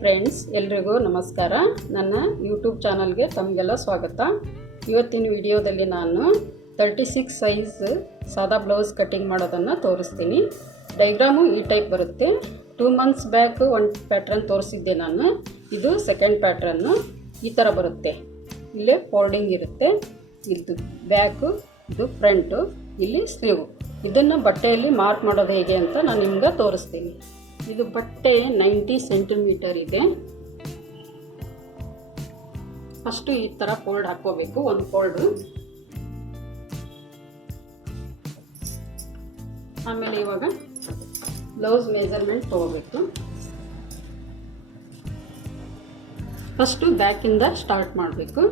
Friends, ಎಲ್ರಿಗೂ ನಮಸ್ಕಾರ. ನನ್ನ ಯೂಟ್ಯೂಬ್ ಚಾನಲ್ಗೆ ತಮಗೆಲ್ಲ ಸ್ವಾಗತ. ಇವತ್ತಿನ ವಿಡಿಯೋದಲ್ಲಿ ನಾನು 36 ಸೈಜ್ ಸಾದಾ ಬ್ಲೌಸ್ ಕಟ್ಟಿಂಗ್ ಮಾಡೋದನ್ನು ತೋರಿಸ್ತೀನಿ. ಡೈಗ್ರಾಮು ಈ ಟೈಪ್ ಬರುತ್ತೆ. 2 ಮಂತ್ಸ್ ಬ್ಯಾಕ್ ಒಂದು ಪ್ಯಾಟ್ರನ್ ತೋರಿಸಿದ್ದೆ ನಾನು. ಇದು ಸೆಕೆಂಡ್ ಪ್ಯಾಟ್ರನ್ನು. ಈ ಥರ ಬರುತ್ತೆ. ಇಲ್ಲೇ ಫೋಲ್ಡಿಂಗ್ ಇರುತ್ತೆ. ಇದು ಬ್ಯಾಕು, ಇದು ಫ್ರಂಟು, ಇಲ್ಲಿ ಸ್ಲೀವು. ಇದನ್ನು ಬಟ್ಟೆಯಲ್ಲಿ ಮಾರ್ಕ್ ಮಾಡೋದು ಹೇಗೆ ಅಂತ ನಾನು ನಿಮ್ಗೆ ತೋರಿಸ್ತೀನಿ. ಇದು ಬಟ್ಟೆ 90 ಸೆಂಟಿಮೀಟರ್ ಇದೆ. ಫಸ್ಟು ಈ ಥರ ಫೋಲ್ಡ್ ಹಾಕೋಬೇಕು. ಒಂದು ಫೋಲ್ಡು, ಆಮೇಲೆ ಇವಾಗ ಬ್ಲೌಸ್ ಮೆಜರ್ಮೆಂಟ್ ತಗೋಬೇಕು. ಫಸ್ಟು ಬ್ಯಾಕಿಂದ ಸ್ಟಾರ್ಟ್ ಮಾಡಬೇಕು.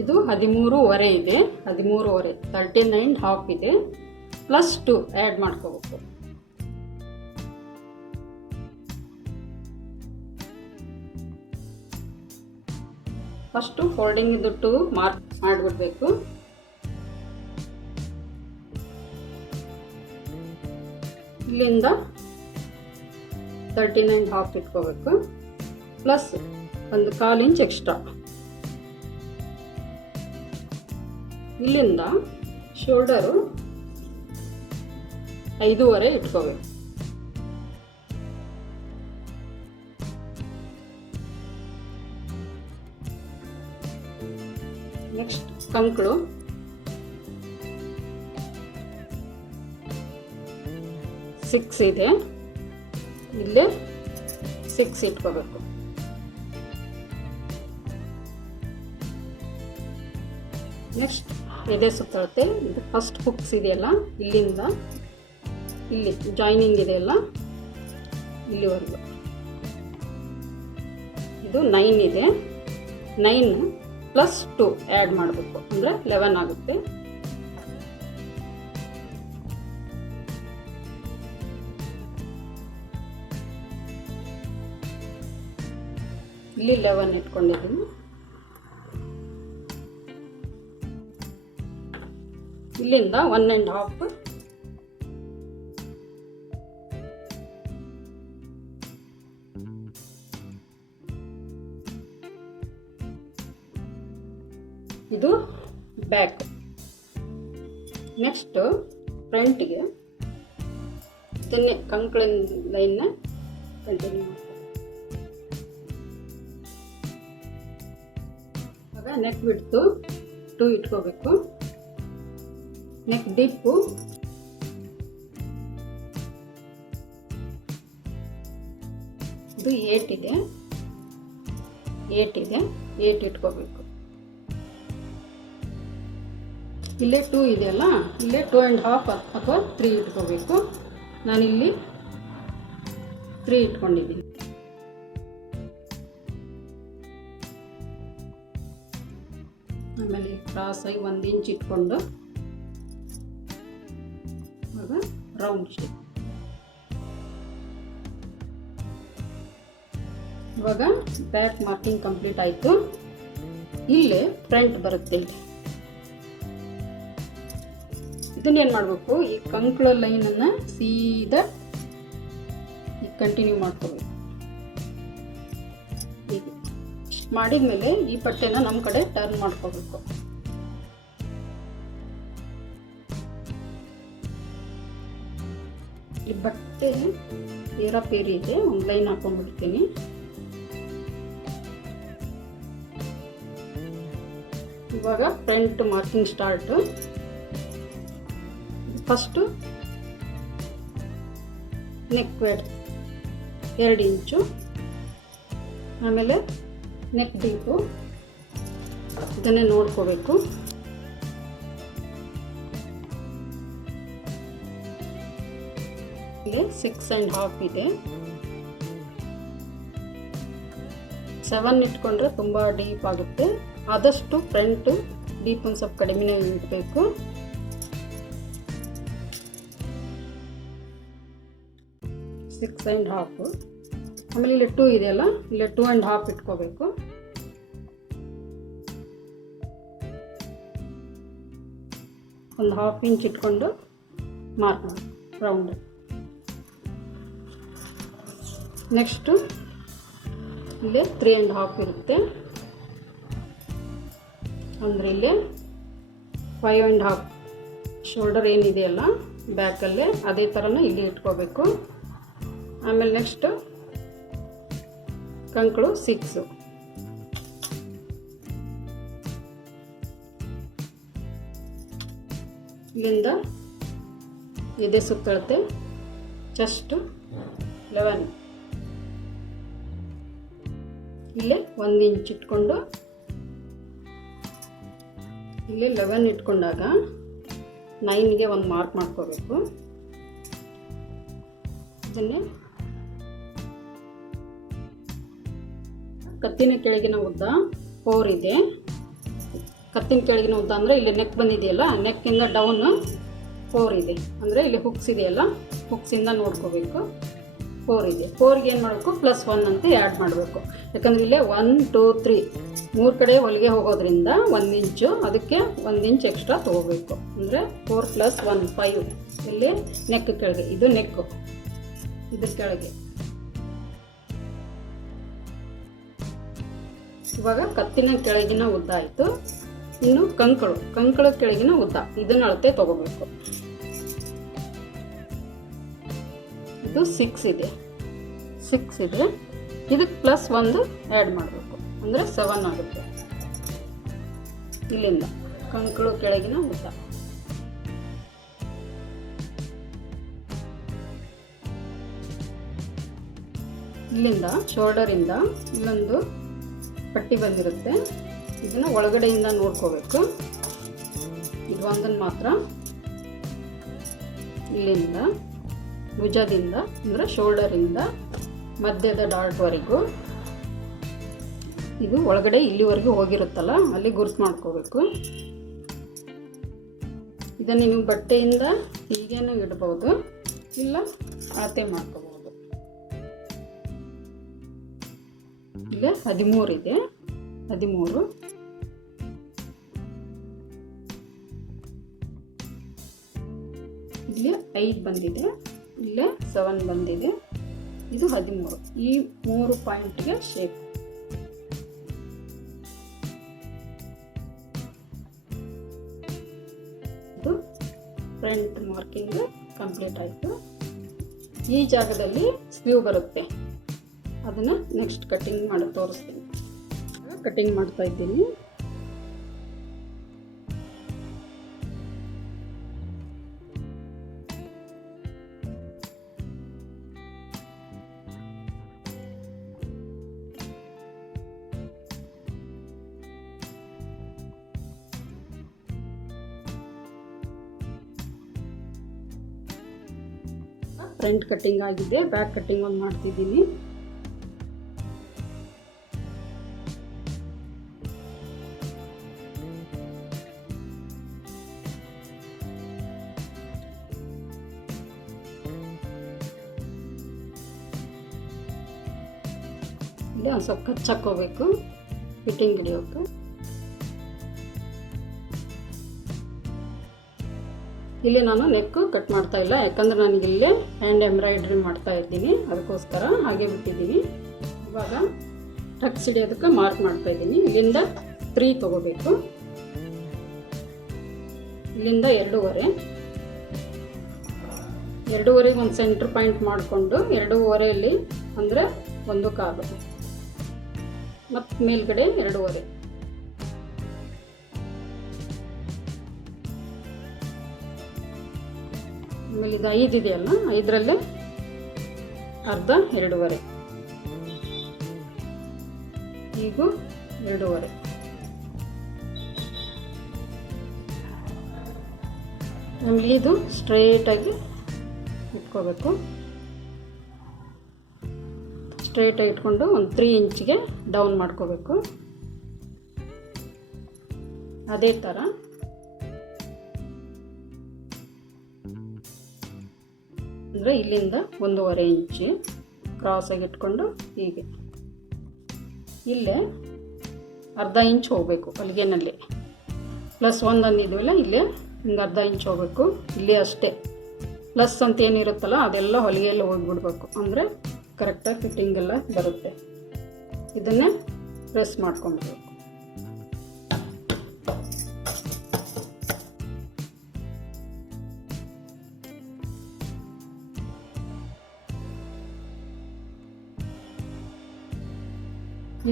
ಇದು 13.5 ಇದೆ. 13.5 39.5 ಇದೆ. +2 ಆ್ಯಡ್ ಮಾಡ್ಕೋಬೇಕು. ಫಸ್ಟು ಫೋಲ್ಡಿಂಗ್ ಇದು 2 ಮಾರ್ಕ್ ಮಾಡಿಬಿಡ್ಬೇಕು. ಇಲ್ಲಿಂದ 39.5 ಇಟ್ಕೋಬೇಕು. ಪ್ಲಸ್ ಒಂದು 1/4 ಇಂಚ್ ಎಕ್ಸ್ಟ್ರಾ. ಇಲ್ಲಿಂದ ಶೋಲ್ಡರು 5.5 ಇಟ್ಕೋಬೇಕು. ನೆಕ್ಸ್ಟ್ ಕಂಕಳು 6 ಇದೆ. ಇಲ್ಲೇ 6 ಇಟ್ಕೋಬೇಕು. ನೆಕ್ಸ್ಟ್ ಎದೆ ಸುತ್ತಳತೆ. ಇದು ಫಸ್ಟ್ ಹುಕ್ಸ್ ಇದೆಯಲ್ಲ, ಇಲ್ಲಿಂದ ಇಲ್ಲಿ ಜಾಯ್ನಿಂಗ್ ಇದೆಯಲ್ಲ, ಇಲ್ಲಿವರೆಗೂ. ಇದು 9 ಇದೆ. 9 +2 ಆ್ಯಡ್ ಮಾಡಬೇಕು, ಅಂದರೆ 11 ಆಗುತ್ತೆ. ಇಲ್ಲಿ 11 ಇಟ್ಕೊಂಡಿದ್ದೀನಿ. ಇಲ್ಲಿಂದ 1.5 ಇದು ಬ್ಯಾಕ್. ನೆಕ್ಸ್ಟ್ ಫ್ರಂಟ್ಗೆ ಇದನ್ನೇ ಕಂಕಳಿನ ಲೈನ್ನ ಕಂಟಿನ್ಯೂ ಮಾಡ್ತೀವಿ. ಆಗ ನೆಕ್ ಬಿಡ್ತು 2 ಇಟ್ಕೋಬೇಕು. ನೆಕ್ ಡಿಪ್ಪು ಇದು 8 ಇದೆ. 8 ಇಟ್ಕೋಬೇಕು. ಇಲ್ಲೇ 2 ಇದೆಯಲ್ಲ, ಇಲ್ಲೇ 2.5 ಅಥವಾ 3 ಇಟ್ಕೋಬೇಕು. ನಾನಿಲ್ಲಿ 3 ಇಟ್ಕೊಂಡಿದ್ದೀನಿ. ಆಮೇಲೆ ಕ್ರಾಸಾಗಿ 1 ಇಂಚ್ ಇಟ್ಕೊಂಡು ರೌಂಡ್ ಶೇಪ್. ಇವಾಗ ಬ್ಯಾಕ್ ಮಾರ್ಕಿಂಗ್ ಕಂಪ್ಲೀಟ್ ಆಯಿತು. ಇಲ್ಲೇ ಫ್ರಂಟ್ ಬರುತ್ತೆ. ಇಲ್ಲಿ ಇದನ್ನೇನು ಮಾಡಬೇಕು, ಈ ಕಂಕಳ ಲೈನನ್ನು ಸೀದಾ ಕಂಟಿನ್ಯೂ ಮಾಡ್ಕೋಬೇಕು. ಈಗ ಮಾಡಿದ್ಮೇಲೆ ಈ ಪಟ್ಟೆನ ನಮ್ಮ ಕಡೆ ಟರ್ನ್ ಮಾಡ್ಕೋಬೇಕು. ಈ ಬಟ್ಟೆ ಏರಾಪೇರಿ ಇದೆ. ಒಂದು ಲೈನ್ ಹಾಕೊಂಡ್ಬಿಡ್ತೀನಿ. ಇವಾಗ front marking start. First neck wed 2 ಇಂಚು, ಆಮೇಲೆ ನೆಕ್ ಡೀಪು ಇದನ್ನೇ ನೋಡ್ಕೋಬೇಕು. ಇಲ್ಲಿ 6.5 ಇದೆ. 7 ಇಟ್ಕೊಂಡ್ರೆ ತುಂಬ ಡೀಪ್ ಆಗುತ್ತೆ. ಆದಷ್ಟು ಫ್ರಂಟ್ ಡೀಪ್ ಒಂದು ಸ್ವಲ್ಪ ಕಡಿಮೆನೇ ಇಡಬೇಕು. 6.5. ಆಮೇಲೆ ಇಲ್ಲಿ 2 ಇದೆಯಲ್ಲ, ಇಲ್ಲಿ 2.5 ಇಟ್ಕೋಬೇಕು. ಒಂದು 1/2 ಇಂಚ್ ಇಟ್ಕೊಂಡು ಮಾರ್ಕ್ ಮಾಡಿ ರೌಂಡ್. ನೆಕ್ಸ್ಟು ಇಲ್ಲೇ 3.5 ಇರುತ್ತೆ, ಅಂದರೆ ಇಲ್ಲೇ 5.5 ಶೋಲ್ಡರ್ ಏನಿದೆಯಲ್ಲ ಬ್ಯಾಕಲ್ಲೇ ಅದೇ ಥರನೇ ಇಲ್ಲಿ ಇಟ್ಕೋಬೇಕು. ಆಮೇಲೆ ನೆಕ್ಸ್ಟ್ ಕಂಕಳು 6, ಇಲ್ಲಿಂದ ಎದೆ ಸುತ್ತಳತೆ ಚೆಸ್ಟ್ 11, ಇಲ್ಲೇ 1 ಇಂಚ್ ಇಟ್ಕೊಂಡು ಇಲ್ಲಿ 11 ಇಟ್ಕೊಂಡಾಗ 9ಗೆ ಒಂದು ಮಾರ್ಕ್ ಮಾಡ್ಕೋಬೇಕು. ಇದನ್ನೇ ಕತ್ತಿನ ಕೆಳಗಿನ ಉದ್ದ 4 ಇದೆ. ಕತ್ತಿನ ಕೆಳಗಿನ ಉದ್ದ ಅಂದರೆ ಇಲ್ಲಿ ನೆಕ್ ಬಂದಿದೆಯಲ್ಲ, ನೆಕ್ಕಿಂದ ಡೌನ್ 4 ಇದೆ, ಅಂದರೆ ಇಲ್ಲಿ ಹುಕ್ಸ್ ಇದೆಯಲ್ಲ, ಹುಕ್ಸಿಂದ ನೋಡ್ಕೋಬೇಕು 4 ಇದೆ. 4ಗೆ ಏನು ಮಾಡಬೇಕು, +1 ಅಂತ ಆ್ಯಡ್ ಮಾಡಬೇಕು. ಯಾಕಂದರೆ ಇಲ್ಲೇ 1 2 3 3 ಕಡೆ ಹೊಲಿಗೆ ಹೋಗೋದ್ರಿಂದ 1 ಇಂಚು, ಅದಕ್ಕೆ 1 ಇಂಚ್ ಎಕ್ಸ್ಟ್ರಾ ತೊಗೋಬೇಕು. ಅಂದರೆ 4 + 1 5. ಇಲ್ಲಿ ನೆಕ್ ಕೆಳಗೆ, ಇದು ನೆಕ್ಕು, ಇದ್ರ ಕೆಳಗೆ. ಇವಾಗ ಕತ್ತಿನ ಕೆಳಗಿನ ಉದ್ದ ಆಯಿತು. ಇನ್ನು ಕಂಕಳ ಕೆಳಗಿನ ಉದ್ದ, ಇದನ್ನ ಅಳತೆ ತೊಗೋಬೇಕು. ಇದು 6 ಇದೆ, ಇದಕ್ಕೆ +1 ಆ್ಯಡ್ ಮಾಡಬೇಕು, ಅಂದರೆ 7 ಆಗುತ್ತೆ. ಇಲ್ಲಿಂದ ಕಂಕಳು ಕೆಳಗಿನ ಉದ್ದ, ಇಲ್ಲಿಂದ ಶೋಲ್ಡರಿಂದ ಇಲ್ಲೊಂದು ಪಟ್ಟಿ ಬಂದಿರುತ್ತೆ, ಇದನ್ನು ಒಳಗಡೆಯಿಂದ ನೋಡ್ಕೋಬೇಕು. ಇದು ಒಂದನ್ನು ಮಾತ್ರ ಇಲ್ಲಿಂದ ಭುಜದಿಂದ, ಅಂದರೆ ಶೋಲ್ಡರಿಂದ ಮಧ್ಯದ ಡಾಟ್ವರೆಗೂ, ಇದು ಒಳಗಡೆ ಇಲ್ಲಿವರೆಗೂ ಹೋಗಿರುತ್ತಲ್ಲ ಅಲ್ಲಿ ಗುರುತು ಮಾಡ್ಕೋಬೇಕು. ಇದನ್ನು ನೀವು ಬಟ್ಟೆಯಿಂದ ಹೀಗೇನೂ ಇಡ್ಬೋದು, ಇಲ್ಲ ಅಳತೆ ಮಾಡ್ಕೋಬೋದು. ಇಲ್ಲೇ 13 ಇದೆ, 13, ಇಲ್ಲಿ 5 ಬಂದಿದೆ, ಇಲ್ಲೇ 7 ಬಂದಿದೆ, ಇದು 13. ಈ 3 ಪಾಯಿಂಟ್ಗೆ ಶೇಪ್. ಇದು ಫ್ರಂಟ್ ಮಾರ್ಕಿಂಗ್ ಕಂಪ್ಲೀಟ್ ಆಯಿತು. ಈ ಜಾಗದಲ್ಲಿ ಸ್ಲೀವ್ ಬರುತ್ತೆ, ಅದನ್ನು ನೆಕ್ಸ್ಟ್ ಕಟ್ಟಿಂಗ್ ಮಾಡಿ ತೋರಿಸ್ತೀನಿ. ಕಟ್ಟಿಂಗ್ ಮಾಡ್ತಾ ಇದ್ದೀನಿ. ಫ್ರಂಟ್ ಕಟ್ಟಿಂಗ್ ಆಗಿದೆ, ಬ್ಯಾಕ್ ಕಟ್ಟಿಂಗ್ ಒಂದು ಮಾಡ್ತಿದ್ದೀನಿ. ಇಲ್ಲಿ ಒಂದು ಸ್ವಲ್ಪ ಕಚ್ಚಾಕೋಬೇಕು ಫಿಟ್ಟಿಂಗ್ ಹಿಡಿಯೋಕೆ. ಇಲ್ಲಿ ನಾನು ನೆಕ್ ಕಟ್ ಮಾಡ್ತಾ ಇಲ್ಲ, ಯಾಕಂದರೆ ನನಗಿಲ್ಲೇ ಹ್ಯಾಂಡ್ ಎಂಬ್ರಾಯ್ಡ್ರಿ ಮಾಡ್ತಾ ಇದ್ದೀನಿ, ಅದಕ್ಕೋಸ್ಕರ ಹಾಗೆ ಬಿಟ್ಟಿದ್ದೀನಿ. ಇವಾಗ ಟಕ್ಸ್ ಹಿಡಿಯೋದಕ್ಕೆ ಮಾರ್ಕ್ ಮಾಡ್ತಾ ಇದ್ದೀನಿ. ಇಲ್ಲಿಂದ 3 ತೊಗೋಬೇಕು, ಇಲ್ಲಿಂದ 2.5 ಒಂದು ಸೆಂಟ್ರ್ ಪಾಯಿಂಟ್ ಮಾಡಿಕೊಂಡು 2.5 ಅಂದರೆ 1 ಕಾಲು, ಮತ್ತು ಮೇಲ್ಗಡೆ 2.5. ಆಮೇಲೆ ಇದು 5 ಇದೆಯಲ್ಲ, 5ರಲ್ಲಿ ಅರ್ಧ 2.5, ಈಗೂ 2.5. ಆಮೇಲೆ ಇದು ಸ್ಟ್ರೈಟಾಗಿ ಇಟ್ಕೋಬೇಕು. ಸ್ಟ್ರೈಟಾಗಿ ಇಟ್ಕೊಂಡು ಒಂದು 3 ಇಂಚಿಗೆ ಡೌನ್ ಮಾಡ್ಕೋಬೇಕು. ಅದೇ ಥರ ಅಂದರೆ ಇಲ್ಲಿಂದ 1.5 ಇಂಚು ಕ್ರಾಸಾಗಿ ಇಟ್ಕೊಂಡು ಹೀಗೆ ಇಲ್ಲೇ ಅರ್ಧ ಇಂಚ್ ಹೋಗಬೇಕು ಹೊಲಿಗೆನಲ್ಲಿ. +1 ಅಂದಿದ್ವಲ್ಲ, ಇಲ್ಲೇ ಹಿಂಗೆ ಅರ್ಧ ಇಂಚ್ ಹೋಗಬೇಕು. ಇಲ್ಲೇ ಅಷ್ಟೇ ಪ್ಲಸ್ ಅಂತ ಏನಿರುತ್ತಲ್ಲ ಅದೆಲ್ಲ ಹೊಲಿಗೆಯಲ್ಲಿ ಹೋಗಿಬಿಡ್ಬೇಕು, ಅಂದರೆ ಕರೆಕ್ಟಾಗಿ ಫಿಟ್ಟಿಂಗ್ ಎಲ್ಲ ಬರುತ್ತೆ. ಇದನ್ನೇ ಪ್ರೆಸ್ ಮಾಡ್ಕೊಳ್ಬೇಕು.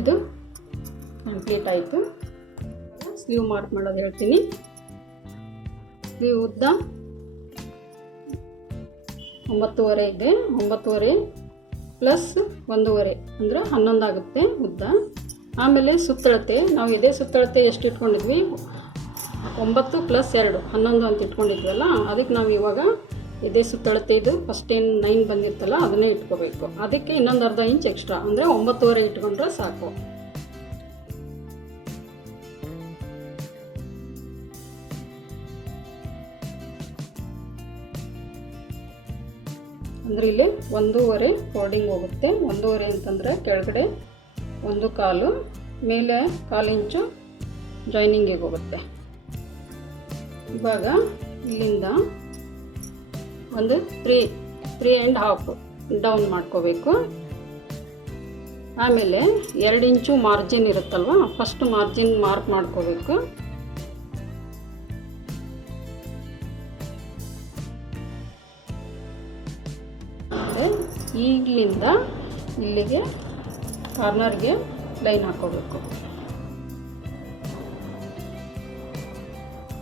ಇದು ಕಂಪ್ಲೀಟ್ ಆಯಿತು. ಸ್ಲೀವ್ ಮಾರ್ಕ್ ಮಾಡೋದು ಹೇಳ್ತೀನಿ. ಸ್ಲೀವ್ ಉದ್ದ 9.5 ಇದೆ. 9.5 ಪ್ಲಸ್ 1.5 ಅಂದರೆ 11 ಆಗುತ್ತೆ ಉದ್ದ. ಆಮೇಲೆ ಸುತ್ತಳತೆ ನಾವು ಇದೇ ಸುತ್ತಳತೆ ಎಷ್ಟು ಇಟ್ಕೊಂಡಿದ್ವಿ, 9 ಪ್ಲಸ್ 2 11 ಅಂತ ಇಟ್ಕೊಂಡಿದ್ವಲ್ಲ, ಅದಕ್ಕೆ ನಾವು ಇವಾಗ ಇದೇ ಸುತ್ತಳತೆ ಇದು ಫಸ್ಟ್ ಏನು 9 ಬಂದಿರ್ತಲ್ಲ ಅದನ್ನೇ ಇಟ್ಕೋಬೇಕು. ಅದಕ್ಕೆ ಇನ್ನೊಂದು ಅರ್ಧ ಇಂಚ್ ಎಕ್ಸ್ಟ್ರಾ ಅಂದರೆ 9.5 ಇಟ್ಕೊಂಡ್ರೆ ಸಾಕು. ಅಂದರೆ ಇಲ್ಲಿ 1.5 ಫೋಲ್ಡಿಂಗ್ ಹೋಗುತ್ತೆ. 1.5 ಅಂತಂದರೆ ಕೆಳಗಡೆ 1/4, ಮೇಲೆ 1/4 ಇಂಚು ಜಾಯ್ನಿಂಗಿಗೆ ಹೋಗುತ್ತೆ. ಇವಾಗ ಇಲ್ಲಿಂದ ಒಂದು 3.5 ಡೌನ್ ಮಾಡ್ಕೋಬೇಕು. ಆಮೇಲೆ 2 ಇಂಚು ಮಾರ್ಜಿನ್ ಇರುತ್ತಲ್ವ, ಫಸ್ಟ್ ಮಾರ್ಜಿನ್ ಮಾರ್ಕ್ ಮಾಡ್ಕೋಬೇಕು. ಈಗಲಿಂದ ಇಲ್ಲಿಗೆ ಕಾರ್ನರ್ಗೆ ಲೈನ್ ಹಾಕೋಬೇಕು.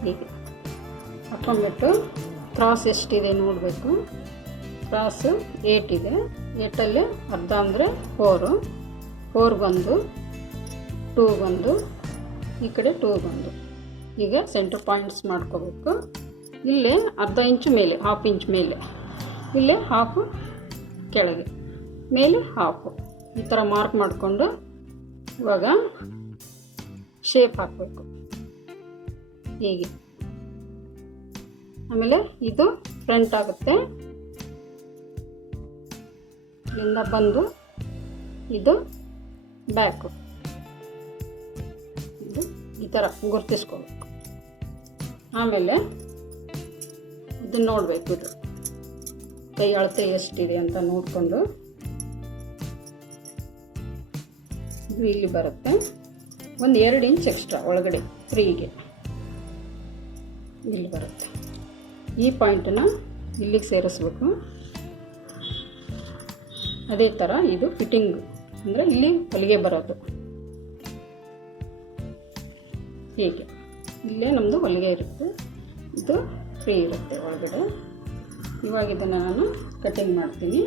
ಹೀಗೆ ಹಾಕೊಂಡ್ಬಿಟ್ಟು ಕ್ರಾಸ್ ಎಷ್ಟಿದೆ ನೋಡಬೇಕು. ಕ್ರಾಸು 8 ಇದೆ. 8ಅಲ್ಲಿ ಅರ್ಧ ಅಂದರೆ 4 ಬಂದು 2 ಬಂದು ಈ ಕಡೆ 2 ಬಂದು. ಈಗ ಸೆಂಟರ್ ಪಾಯಿಂಟ್ಸ್ ಮಾಡ್ಕೋಬೇಕು. ಇಲ್ಲೇ ಅರ್ಧ ಇಂಚು ಮೇಲೆ, 1/2 ಇಂಚ್ ಮೇಲೆ, ಇಲ್ಲೇ 1/2 ಕೆಳಗೆ, ಮೇಲೆ 1/2 ಈ ಥರ ಮಾರ್ಕ್ ಮಾಡಿಕೊಂಡು ಇವಾಗ ಶೇಪ್ ಹಾಕಬೇಕು ಹೀಗೆ. ಆಮೇಲೆ ಇದು ಫ್ರಂಟ್ ಆಗುತ್ತೆ. ಇಲ್ಲಿಂದ ಬಂದು ಇದು ಬ್ಯಾಕು, ಇದು ಈ ಥರ ಗುರ್ತಿಸ್ಕೋಬೇಕು. ಆಮೇಲೆ ಇದನ್ನು ನೋಡಬೇಕು, ಇದು ಕೈ ಅಳತೆ ಎಷ್ಟಿದೆ ಅಂತ ನೋಡಿಕೊಂಡು ಇದು ಇಲ್ಲಿ ಬರುತ್ತೆ. ಒಂದು 2 ಇಂಚ್ ಎಕ್ಸ್ಟ್ರಾ ಒಳಗಡೆ ಫ್ರೀಗೆ ಇಲ್ಲಿ ಬರುತ್ತೆ. ಈ ಪಾಯಿಂಟನ್ನು ಇಲ್ಲಿಗೆ ಸೇರಿಸ್ಬೇಕು. ಅದೇ ಥರ ಇದು ಫಿಟ್ಟಿಂಗ್ ಅಂದರೆ ಇಲ್ಲಿ ಹೊಲಿಗೆ ಬರೋದು ಹೀಗೆ. ಇಲ್ಲೇ ನಮ್ಮದು ಹೊಲಿಗೆ ಇರುತ್ತೆ, ಇದು ಫ್ರೀ ಇರುತ್ತೆ ಒಳಗಡೆ. ಇವಾಗ ಇದನ್ನು ನಾನು ಕಟಿಂಗ್ ಮಾಡ್ತೀನಿ.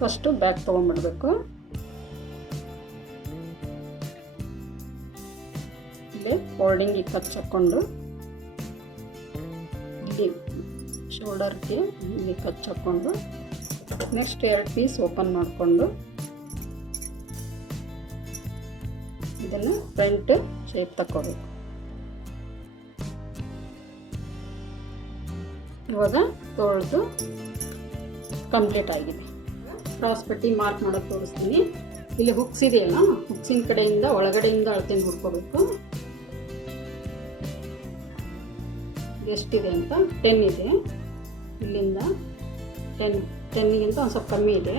ಫಸ್ಟು ಬ್ಯಾಕ್ ತೊಗೊಂಡ್ಬಿಡ್ಬೇಕು. ಇಲ್ಲೇ ಫೋಲ್ಡಿಂಗಿಗೆ ಕಚ್ ಹಾಕ್ಕೊಂಡು ಇಲ್ಲಿ ಶೋಲ್ಡರ್ಗೆ ಇಲ್ಲಿ ಕಚ್ ಹಾಕ್ಕೊಂಡು ನೆಕ್ಸ್ಟ್ 2 ಪೀಸ್ ಓಪನ್ ಮಾಡಿಕೊಂಡು ಇದನ್ನು ಫ್ರಂಟ್ ಶೇಪ್ ತಕ್ಕೋಬೇಕು. ಇವಾಗ ತೊಳೆದು ಕಂಪ್ಲೀಟ್ ಆಗಿದೆ. ಕ್ರಾಸ್ ಪಟ್ಟಿ ಮಾರ್ಕ್ ಮಾಡೋಕ್ಕೆ ತೋರಿಸ್ತೀನಿ. ಇಲ್ಲಿ ಹುಕ್ಸ್ ಇದೆಯಲ್ಲ, ಹುಕ್ಸಿನ ಕಡೆಯಿಂದ ಒಳಗಡೆಯಿಂದ ಅಳತೆನ ಹುಡ್ಕೋಬೇಕು. ಎಷ್ಟಿದೆ ಅಂತ 10 ಇದೆ. ಇಲ್ಲಿಂದ 10ಗಿಂತ ಒಂದು ಸ್ವಲ್ಪ ಕಮ್ಮಿ ಇದೆ.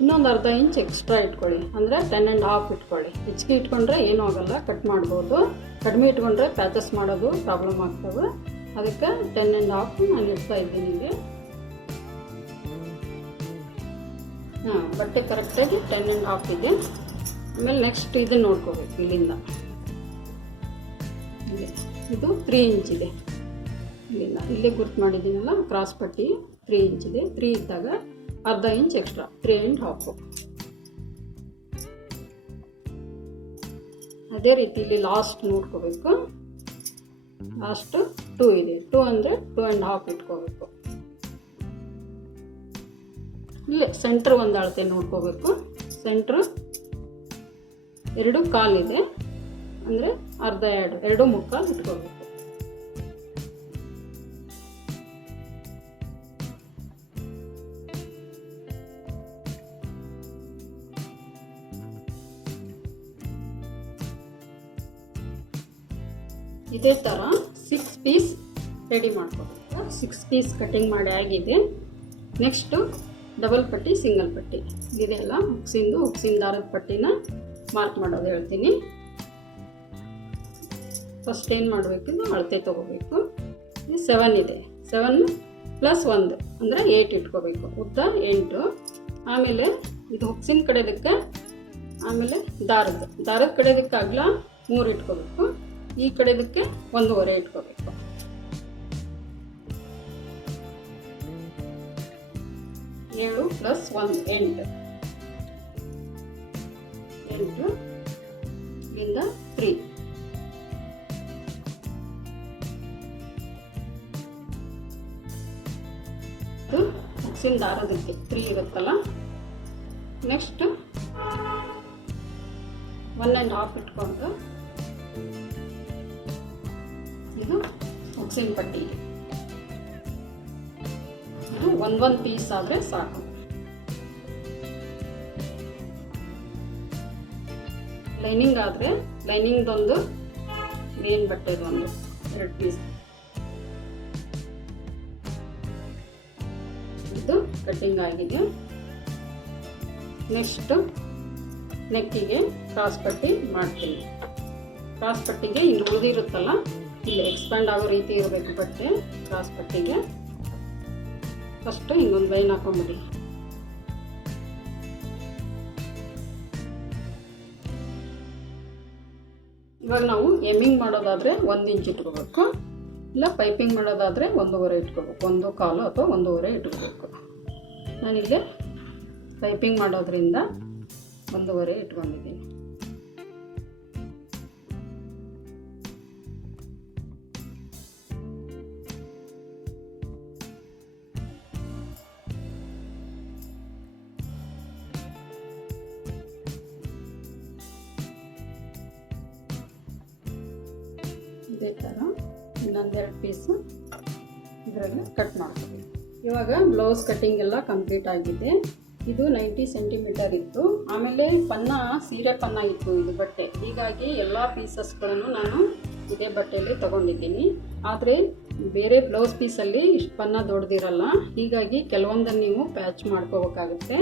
ಇನ್ನೊಂದು ಅರ್ಧ ಇಂಚ್ ಎಕ್ಸ್ಟ್ರಾ ಇಟ್ಕೊಳ್ಳಿ, ಅಂದರೆ 10.5 ಇಟ್ಕೊಳ್ಳಿ. ಹೆಚ್ಚಿಗೆ ಇಟ್ಕೊಂಡ್ರೆ ಏನೂ ಆಗೋಲ್ಲ, ಕಟ್ ಮಾಡ್ಬೋದು. ಕಡಿಮೆ ಇಟ್ಕೊಂಡ್ರೆ ಪ್ಯಾಚಸ್ ಮಾಡೋದು ಪ್ರಾಬ್ಲಮ್ ಆಗ್ತವೆ. ಅದಕ್ಕೆ 10.5 ನಾನು ಇಡ್ತಾ ಇದ್ದೀನಿ ಇಲ್ಲಿ. ಬಟ್ಟೆ ಕರೆಕ್ಟಾಗಿ 10.5 ಇದೆ. ಆಮೇಲೆ ನೆಕ್ಸ್ಟ್ ಇದನ್ನು ನೋಡ್ಕೋಬೇಕು. ಇಲ್ಲಿಂದ ಇದು 3 ಇಂಚ್ ಇದೆ. ಇಲ್ಲಿಂದ ಇಲ್ಲೇ ಗುರ್ತು ಮಾಡಿದ್ದೀನಲ್ಲ ಕ್ರಾಸ್ ಪಟ್ಟಿ 3 ಇಂಚ್ ಇದೆ. 3 ಇದ್ದಾಗ ಅರ್ಧ ಇಂಚ್ ಎಕ್ಸ್ಟ್ರಾ 3.5. ಅದೇ ರೀತಿ ಇಲ್ಲಿ ಲಾಸ್ಟ್ ನೋಡ್ಕೋಬೇಕು. ಲಾಸ್ಟ್ 2 ಇದೆ. 2 ಅಂದರೆ 2.5 ಇಟ್ಕೋಬೇಕು. ಇಲ್ಲೇ ಸೆಂಟ್ರ್ ಒಂದು ಅಳತೆ ನೋಡ್ಕೋಬೇಕು. ಸೆಂಟ್ರ್ 2.25 ಇದೆ, ಅಂದರೆ ಅರ್ಧ 2.25 ಇಟ್ಕೋಬೇಕು. ಇದೇ ಥರ 6 ಪೀಸ್ ರೆಡಿ ಮಾಡ್ಕೋಬೇಕು. 6 ಪೀಸ್ ಕಟ್ಟಿಂಗ್ ಮಾಡಿ ಆಗಿದೆ. ನೆಕ್ಸ್ಟು ಡಬಲ್ ಪಟ್ಟಿ ಸಿಂಗಲ್ ಪಟ್ಟಿ ಇದೆಲ್ಲ ಹುಕ್ಸಿನ ದಾರದ ಪಟ್ಟಿನ ಮಾರ್ಕ್ ಮಾಡೋದು ಹೇಳ್ತೀನಿ. ಫಸ್ಟ್ ಏನು ಮಾಡಬೇಕು, ಅಳತೆ ತೊಗೋಬೇಕು. 7 ಇದೆ, 7 + 1 ಅಂದರೆ 8 ಇಟ್ಕೋಬೇಕು. ಉದ್ದ 8. ಆಮೇಲೆ ಇದು ಹುಕ್ಸಿನ ಕಡೆದಕ್ಕೆ, ಆಮೇಲೆ ದಾರದ ಕಡೆದಕ್ಕೆ ಅಗಲ 3 ಇಟ್ಕೋಬೇಕು. ಈ ಕಡೆದಕ್ಕೆ 1.5 ಇಟ್ಕೋಬೇಕು. ಏಳು + 1 8 ಇಲ್ಲಿಂದ 3. ಹುಕ್ಸಿನ ದಾರದಕ್ಕೆ 3 ಇರುತ್ತಲ್ಲ. ನೆಕ್ಸ್ಟ್ 1.5 ಇಟ್ಕೊಂಡು ಇದು ಹುಕ್ಸಿನ ಪಟ್ಟಿ. ಇದು ಒಂದೊಂದು ಪೀಸ್ ಆದರೆ ಸಾಕು. ಲೈನಿಂಗ್ ಆದರೆ ಲೈನಿಂಗ್ದೊಂದು, ಮೇನ್ ಬಟ್ಟೆದೊಂದು 2 ಪೀಸ್. ಇದು ಕಟ್ಟಿಂಗ್ ಆಗಿದೆ. ನೆಕ್ಸ್ಟ್ ನೆಕ್ಕಿಗೆ ಕ್ರಾಸ್ ಪಟ್ಟಿ ಮಾಡ್ತೀನಿ. ಕ್ರಾಸ್ ಪಟ್ಟಿಗೆ ಇಲ್ಲಿ ಉಳಿದಿರುತ್ತಲ್ಲ, ಇಲ್ಲಿ ಎಕ್ಸ್ಪ್ಯಾಂಡ್ ಆಗೋ ರೀತಿ ಇರಬೇಕು ಬಟ್ಟೆ. ಕ್ರಾಸ್ ಪಟ್ಟಿಗೆ ಫಸ್ಟು ಹಿಂಗೊಂದು ಲೈನ್ ಹಾಕೊಂಬಿಡಿ. ಇವಾಗ ನಾವು ಎಮ್ಮಿಂಗ್ ಮಾಡೋದಾದರೆ 1 ಇಂಚ್ ಇಟ್ಕೋಬೇಕು, ಇಲ್ಲ ಪೈಪಿಂಗ್ ಮಾಡೋದಾದರೆ 1.5 ಇಟ್ಕೋಬೇಕು. 1.25 ಅಥವಾ 1.5 ಇಟ್ಕೋಬೇಕು. ನಾನಿಲ್ಲಿ ಪೈಪಿಂಗ್ ಮಾಡೋದ್ರಿಂದ 1.5 ಇಟ್ಕೊಂಡಿದ್ದೀನಿ. ಇದೇ ಥರ ಇನ್ನೊಂದೆರಡು ಪೀಸು ಇದರಲ್ಲಿ ಕಟ್ ಮಾಡ್ತೀವಿ. ಇವಾಗ ಬ್ಲೌಸ್ ಕಟ್ಟಿಂಗ್ ಎಲ್ಲ ಕಂಪ್ಲೀಟ್ ಆಗಿದೆ. ಇದು 90 ಸೆಂಟಿಮೀಟರ್ ಇತ್ತು. ಆಮೇಲೆ ಸೀರೆ ಪನ್ನ ಇತ್ತು ಇದು ಬಟ್ಟೆ. ಹೀಗಾಗಿ ಎಲ್ಲ ಪೀಸಸ್ಗಳನ್ನು ನಾನು ಇದೇ ಬಟ್ಟೆಯಲ್ಲಿ ತೊಗೊಂಡಿದ್ದೀನಿ. ಆದರೆ ಬೇರೆ ಬ್ಲೌಸ್ ಪೀಸಲ್ಲಿ ಇಷ್ಟು ಪನ್ನ ದೊಡ್ಡದಿರಲ್ಲ. ಹೀಗಾಗಿ ಕೆಲವೊಂದನ್ನು ನೀವು ಪ್ಯಾಚ್ ಮಾಡ್ಕೋಬೇಕಾಗುತ್ತೆ.